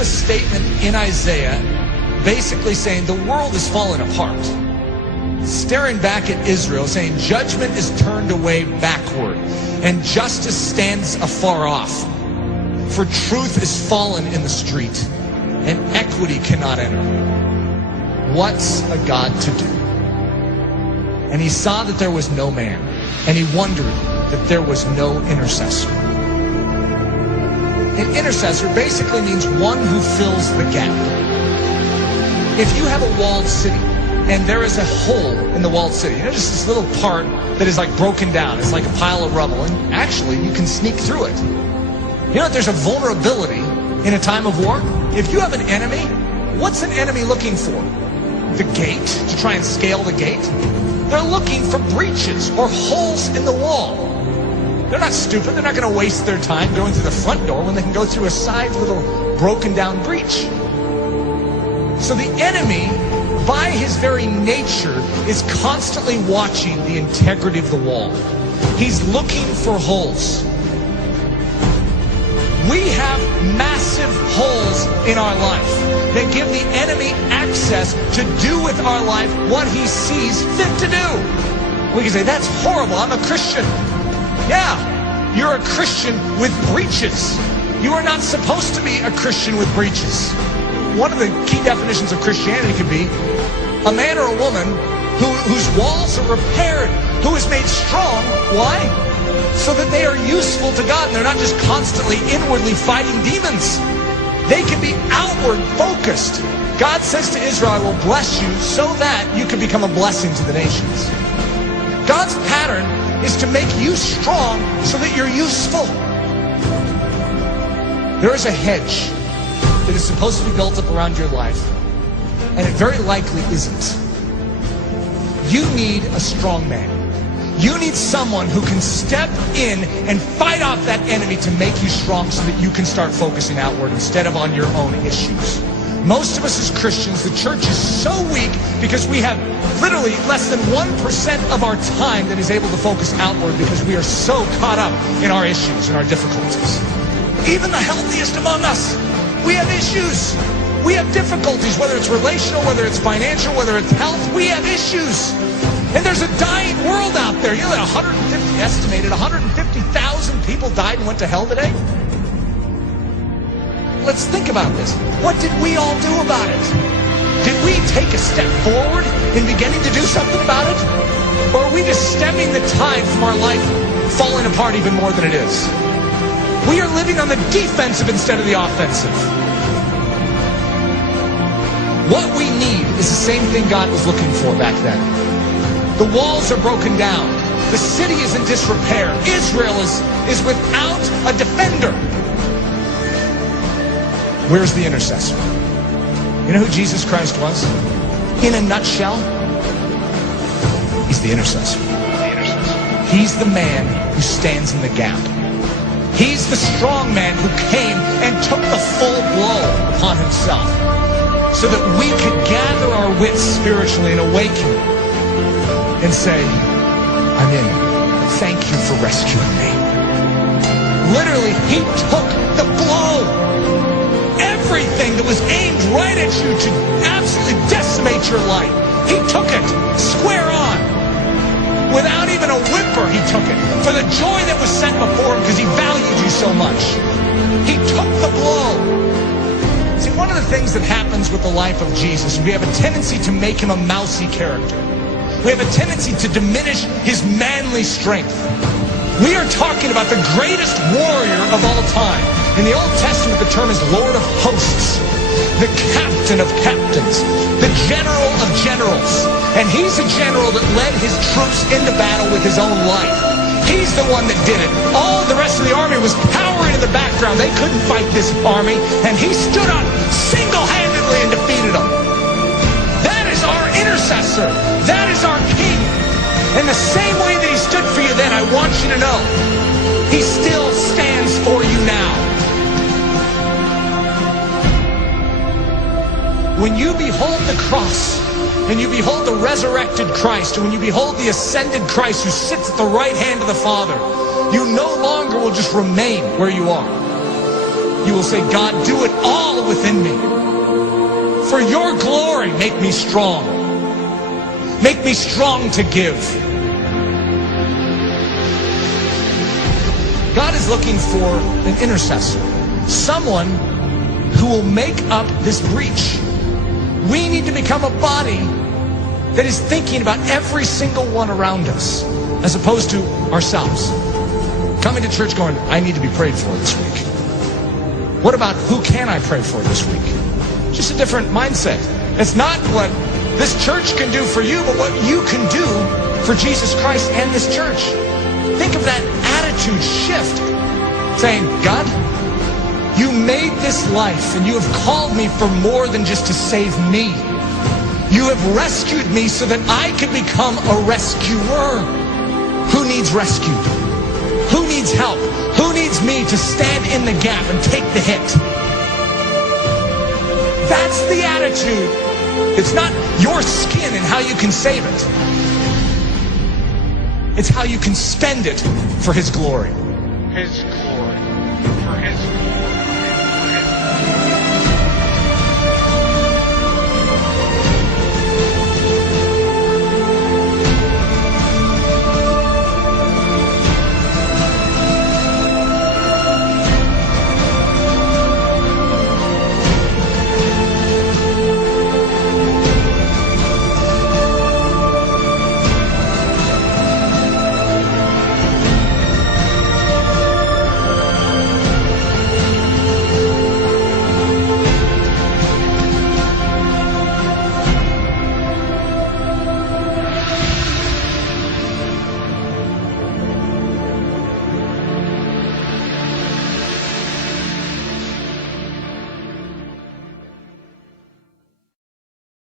A statement in Isaiah basically saying the world is falling apart. Staring back at Israel, saying judgment is turned away backward and justice stands afar off. For truth is fallen in the street and equity cannot enter. What's a God to do? And he saw that there was no man, and he wondered that there was no intercessor. An intercessor basically means one who fills the gap. If you have a walled city and there is a hole in the walled city, you know, just this little part that is like broken down, it's like a pile of rubble, and actually you can sneak through it. You know that there's a vulnerability in a time of war? If you have an enemy, what's an enemy looking for? The gate, to try and scale the gate? They're looking for breaches or holes in the wall. They're not stupid. They're not going to waste their time going through the front door when they can go through a side little broken down breach. So the enemy, by his very nature, is constantly watching the integrity of the wall. He's looking for holes. We have massive holes in our life that give the enemy access to do with our life what he sees fit to do. We can say, that's horrible. I'm a Christian. Yeah, you're a Christian with breaches. You are not supposed to be a Christian with breaches. One of the key definitions of Christianity could be a man or a woman whose walls are repaired, who is made strong. Why? So that they are useful to God and they're not just constantly inwardly fighting demons. They can be outward focused. God says to Israel, I will bless you so that you can become a blessing to the nations. God's pattern is to make you strong so that you're useful. There is a hedge that is supposed to be built up around your life, and it very likely isn't. You need a strong man. You need someone who can step in and fight off that enemy to make you strong so that you can start focusing outward instead of on your own issues. Most of us as Christians, the church is so weak because we have literally less than 1% of our time that is able to focus outward because we are so caught up in our issues and our difficulties. Even the healthiest among us, we have issues. We have difficulties, whether it's relational, whether it's financial, whether it's health, we have issues. And there's a dying world out there. You know that estimated 150,000 people died and went to hell today? Let's think about this. What did we all do about it? Did we take a step forward in beginning to do something about it? Or are we just stemming the tide from our life falling apart even more than it is? We are living on the defensive instead of the offensive. What we need is the same thing God was looking for back then. The walls are broken down. The city is in disrepair. Israel is without a defender. Where's the intercessor? You know who Jesus Christ was? In a nutshell, he's the intercessor. He's the man who stands in the gap. He's the strong man who came and took the full blow upon himself so that we could gather our wits spiritually and awaken and say, I'm in. Thank you for rescuing me. Literally, he took the blow. Everything that was aimed right at you to absolutely decimate your life, he took it square on. Without even a whimper, he took it. For the joy that was set before him because he valued you so much. He took the blow. See, one of the things that happens with the life of Jesus, we have a tendency to make him a mousy character. We have a tendency to diminish his manly strength. We are talking about the greatest warrior of all time. In the Old Testament, the term is Lord of Hosts, the captain of captains, the general of generals. And he's a general that led his troops into battle with his own life. He's the one that did it. All the rest of the army was cowering in the background. They couldn't fight this army. And he stood up single-handedly and defeated them. That is our intercessor. That is our king. And the to know, he still stands for you now. When you behold the cross, and you behold the resurrected Christ, and when you behold the ascended Christ who sits at the right hand of the Father, you no longer will just remain where you are. You will say, God, do it all within me. For your glory, make me strong. Make me strong to give. God is looking for an intercessor, someone who will make up this breach. We need to become a body that is thinking about every single one around us, as opposed to ourselves. Coming to church going, I need to be prayed for this week. What about who can I pray for this week? Just a different mindset. It's not what this church can do for you, but what you can do for Jesus Christ and this church. Think of that attitude shift, saying, God, you made this life and you have called me for more than just to save me. You have rescued me so that I can become a rescuer. Who needs rescue? Who needs help? Who needs me to stand in the gap and take the hit? That's the attitude. It's not your skin and how you can save it. It's how you can spend it for His glory. His glory. For His glory.